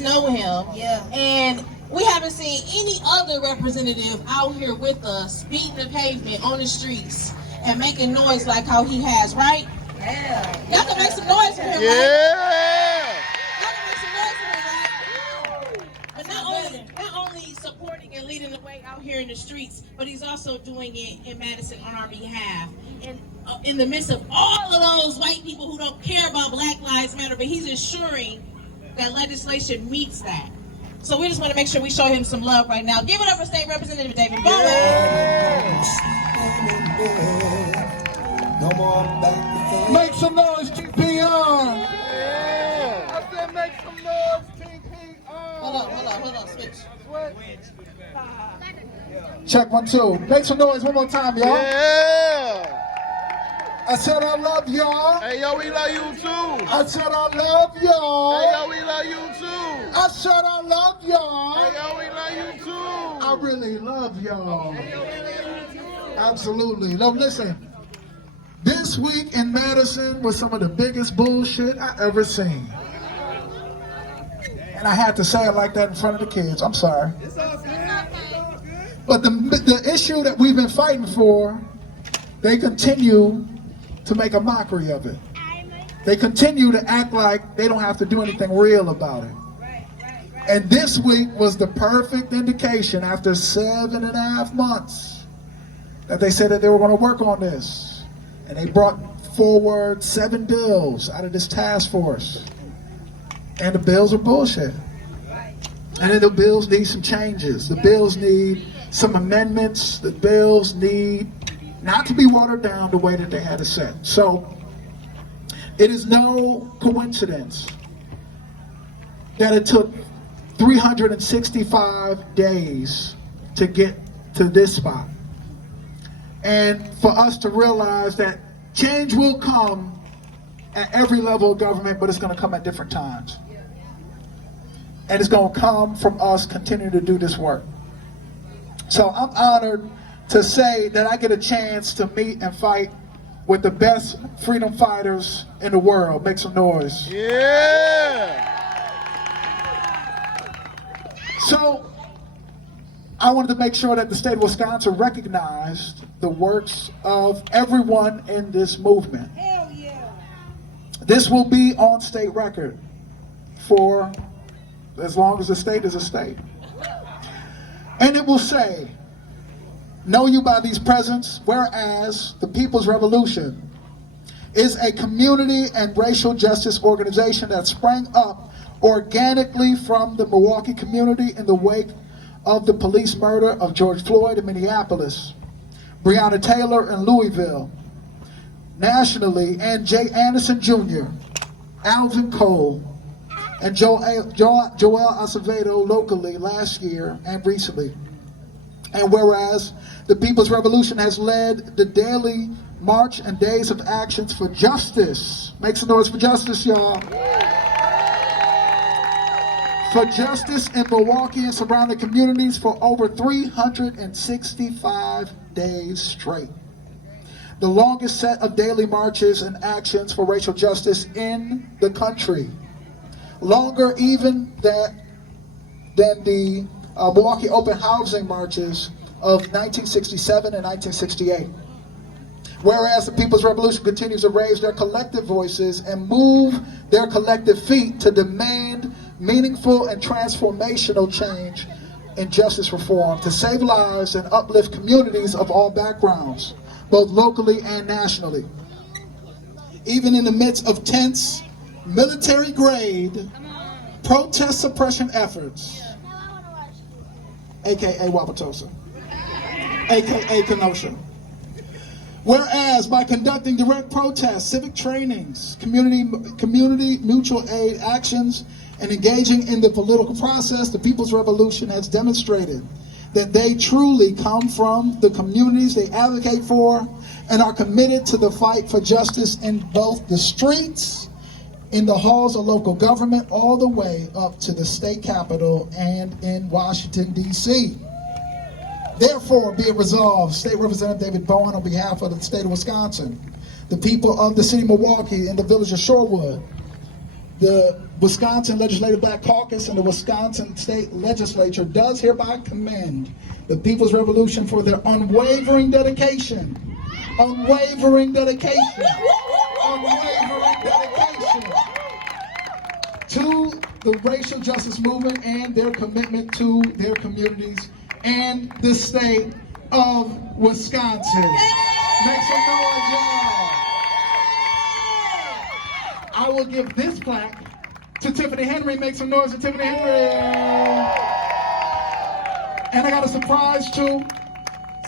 us know him. Yeah. And we haven't seen any other representative out here with us beating the pavement on the streets and making noise like how he has, right? Yeah. Y'all can make some noise for him, right? Yeah. Y'all can make some noise for him, right? But not only supporting and leading the way out here in the streets, but he's also doing it in Madison on our behalf. And in the midst of all of those white people who don't care about Black Lives Matter, but he's ensuring that legislation meets that. So we just want to make sure we show him some love right now. Give it up for State Representative David Bowen. Make some noise, TPR. I said make some noise, TPR. Hold on, switch. Check 1, 2. Make some noise one more time, y'all. Yeah. I said I love y'all. Hey, yo, we love you too. I said I love y'all. Hey, yo, we love you too. I said I love y'all. Hey, yo, we love you too. I really love y'all. Absolutely. No, listen. This week in Madison was some of the biggest bullshit I ever seen. And I had to say it like that in front of the kids. I'm sorry. It's all good. But the issue that we've been fighting for, they continue to make a mockery of it. They continue to act like they don't have to do anything real about it. And this week was the perfect indication after 7.5 months that they said that they were going to work on this. And they brought forward 7 bills out of this task force. And the bills are bullshit. And then the bills need some changes. The bills need some amendments. The bills need not to be watered down the way that they had it set. So it is no coincidence that it took 365 days to get to this spot. And for us to realize that change will come at every level of government, but it's going to come at different times. And it's going to come from us continuing to do this work. So I'm honored to say that I get a chance to meet and fight with the best freedom fighters in the world. Make some noise. Yeah. So I wanted to make sure that the state of Wisconsin recognized the works of everyone in this movement. Hell yeah. This will be on state record for as long as the state is a state. And it will say, know you by these presents, whereas the People's Revolution is a community and racial justice organization that sprang up organically from the Milwaukee community in the wake of the police murder of George Floyd in Minneapolis, Breonna Taylor in Louisville, nationally, and Jay Anderson Jr., Alvin Cole, and Joel Acevedo locally last year and recently. And whereas the People's Revolution has led the daily march and days of actions for justice. Make some noise for justice, y'all. For justice in Milwaukee and surrounding communities for over 365 days straight. The longest set of daily marches and actions for racial justice in the country. Longer even than the Milwaukee Open Housing Marches of 1967 and 1968. Whereas the People's Revolution continues to raise their collective voices and move their collective feet to demand meaningful and transformational change in justice reform to save lives and uplift communities of all backgrounds, both locally and nationally. Even in the midst of tense, military-grade protest suppression efforts, aka Wauwatosa, aka Kenosha. Whereas by conducting direct protests, civic trainings, community mutual aid actions, and engaging in the political process, the People's Revolution has demonstrated that they truly come from the communities they advocate for and are committed to the fight for justice in both the streets, in the halls of local government, all the way up to the state capitol and in Washington, D.C. Therefore, be it resolved, State Representative David Bowen, on behalf of the state of Wisconsin, the people of the city of Milwaukee and the village of Shorewood, the Wisconsin Legislative Black Caucus and the Wisconsin State Legislature does hereby commend the People's Revolution for their unwavering dedication, unwavering dedication to the racial justice movement and their commitment to their communities and the state of Wisconsin. Make some noise, y'all. I will give this plaque to Tiffany Henry. Make some noise for Tiffany Henry. And I got a surprise too.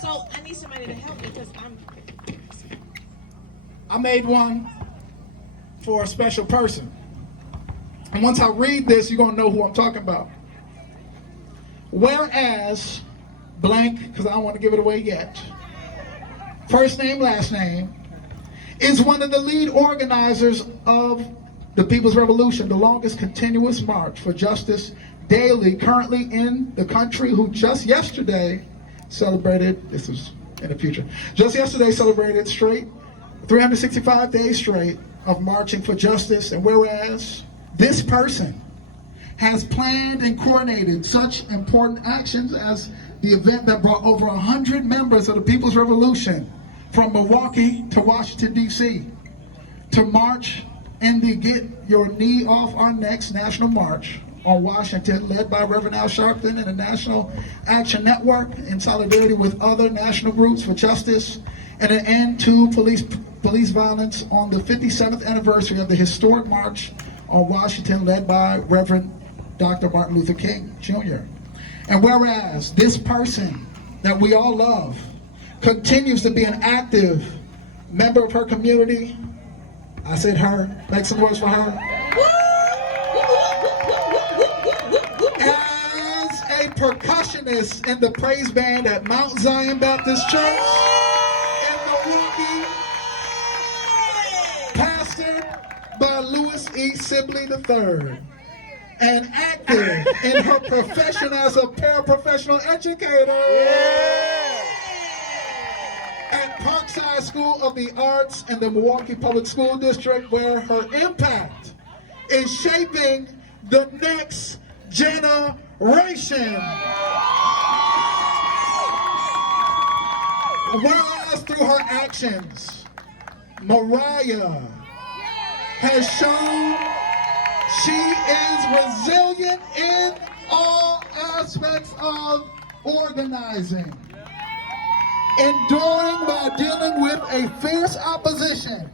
So I need somebody to help me because I made one for a special person. And once I read this, you're going to know who I'm talking about. Whereas, blank, because I don't want to give it away yet. First name, last name, is one of the lead organizers of the People's Revolution, the longest continuous march for justice daily currently in the country, who just yesterday celebrated, this was in the future, just yesterday celebrated 365 days straight of marching for justice. And whereas this person has planned and coordinated such important actions as the event that brought over 100 members of the People's Revolution from Milwaukee to Washington, D.C. to march in the Get Your Knee Off Our Necks National March on Washington, led by Reverend Al Sharpton and the National Action Network in solidarity with other national groups for justice and an end to police violence on the 57th anniversary of the historic march on Washington, led by Reverend Dr. Martin Luther King Jr. And whereas this person that we all love continues to be an active member of her community, I said her, make some noise for her. As a percussionist in the praise band at Mount Zion Baptist Church in Milwaukee, pastored by Louis E. Sibley III, and active in her profession as a paraprofessional educator at Parkside School of the Arts in the Milwaukee Public School District, where her impact is shaping the next generation. Whereas through her actions, Mariah has shown she is resilient in all aspects of organizing, enduring by dealing with a fierce opposition,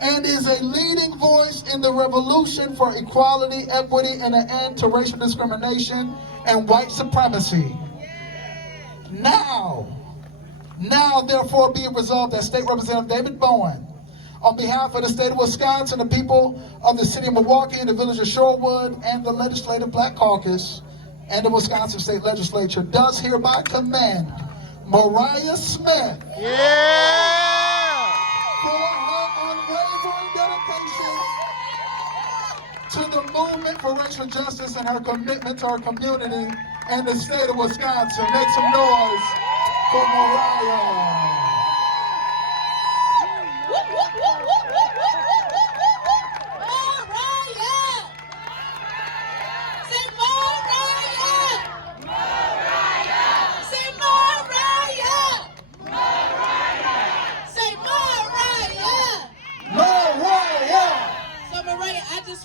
and is a leading voice in the revolution for equality, equity, and an end to racial discrimination and white supremacy. Now, therefore, be it resolved that State Representative David Bowen, on behalf of the state of Wisconsin, the people of the city of Milwaukee and the village of Shorewood, and the Legislative Black Caucus, and the Wisconsin State Legislature, does hereby commend Mariah Smith for her unwavering dedication to the movement for racial justice and her commitment to her community and the state of Wisconsin. Make some noise for Mariah.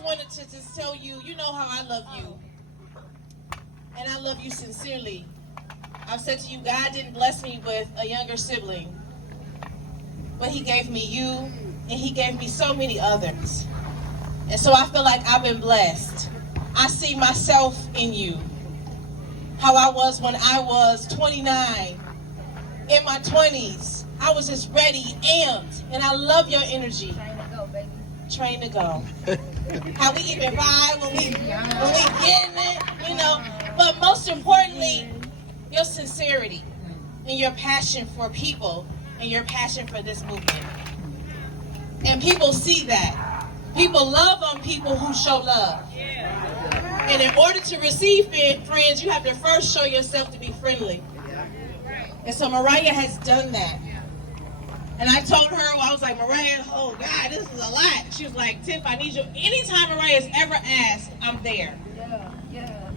Wanted to just tell you, you know how I love you, and I love you sincerely. I've said to you, God didn't bless me with a younger sibling, but he gave me you, and he gave me so many others, and so I feel like I've been blessed. I see myself in you, how I was when I was 29, in my 20s. I was just ready, amped, and I love your energy. Train to go. How we even vibe when we getting it, you know. But most importantly, your sincerity and your passion for people and your passion for this movement. And people see that. People love on people who show love. And in order to receive friends, you have to first show yourself to be friendly. And so Mariah has done that. And I told her, I was like, Mariah, oh God, this is a lot. She was like, Tiff, I need you. Anytime Mariah's ever asked, I'm there.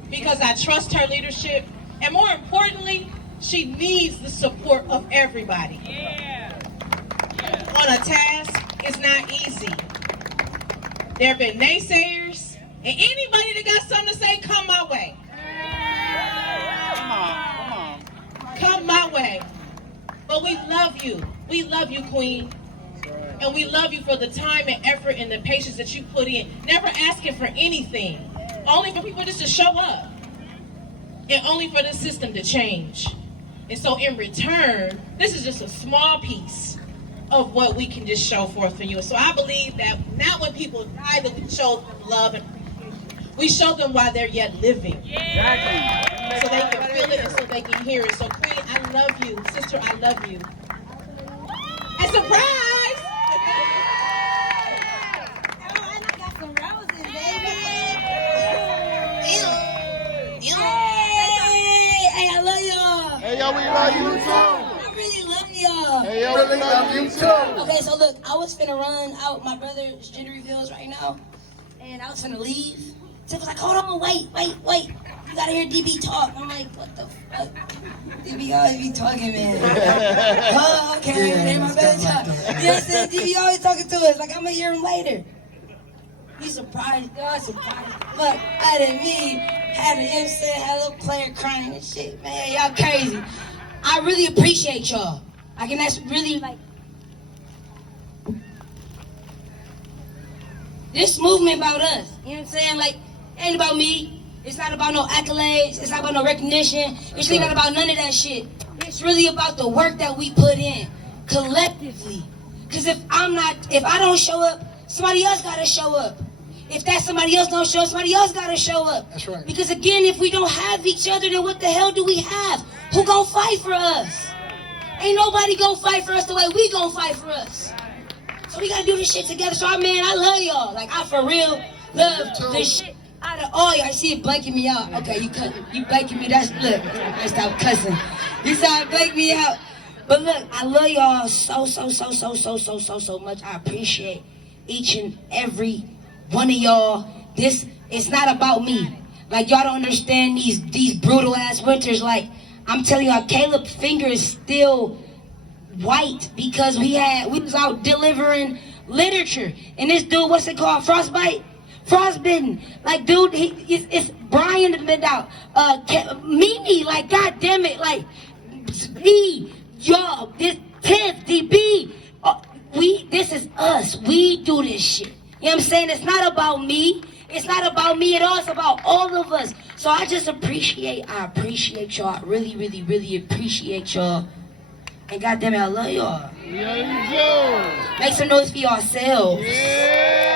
Because I trust her leadership. And more importantly, she needs the support of everybody. On a task, it's not easy. There have been naysayers, and anybody that got something to say, come my way. Come my way. But we love you. We love you, Queen. And we love you for the time and effort and the patience that you put in. Never asking for anything. Only for people just to show up. And only for the system to change. And so in return, this is just a small piece of what we can just show forth for you. So I believe that not when people die that we show them love and appreciation. We show them while they're yet living. Exactly. So they can feel it and so they can hear it. So Queen, I love you. Sister, I love you. A surprise! Oh, and I got some roses, baby. Hey, I love y'all. Hey, yo, we love you too. I really love y'all. Hey, yo, we love you too. Okay, so look, I was finna run out my brother's gender reveals right now, and I was finna leave. Tiff was like, hold on, wait. You gotta hear DB talk. I'm like, what the fuck? DB always be talking, man. Oh, okay, yeah, my brother talk. You know what I'm saying? DB always talking to us, like I'm gonna hear him later. He surprised, God surprised. Look, I didn't mean, had an MC, had a little player crying and shit. Man, y'all crazy. I really appreciate y'all. Like, and that's really like, this movement about us. You know what I'm saying? Like, it ain't about me. It's not about no accolades. It's not about no recognition. It's really not about none of that shit. It's really about the work that we put in collectively. Because if I don't show up, somebody else gotta show up. If that somebody else don't show up, somebody else gotta show up. That's right. Because again, if we don't have each other, then what the hell do we have? Who gonna fight for us? Ain't nobody gonna fight for us the way we gonna fight for us. So we gotta do this shit together. So I love y'all. Like, I for real love this shit. Out of all y'all, I see it blanking me out. Okay, you blanking me. That's look. I stop cussing. You saw it blank me out. But look, I love y'all so much. I appreciate each and every one of y'all. This it's not about me. Like, y'all don't understand these brutal ass winters. Like, I'm telling y'all, Caleb's finger is still white because we was out delivering literature. And this dude, what's it called? Frostbitten. Like, dude, it's Brian that been out. Mimi, like, god damn it, like, y'all, this 10th, DB, this is us. We do this shit. You know what I'm saying? It's not about me. It's not about me at all. It's about all of us. So I appreciate y'all. I really appreciate y'all. And goddamn it, I love y'all. Yeah, Make some noise for yourselves. yeah.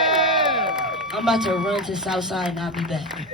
I'm about to run to Southside and I'll be back.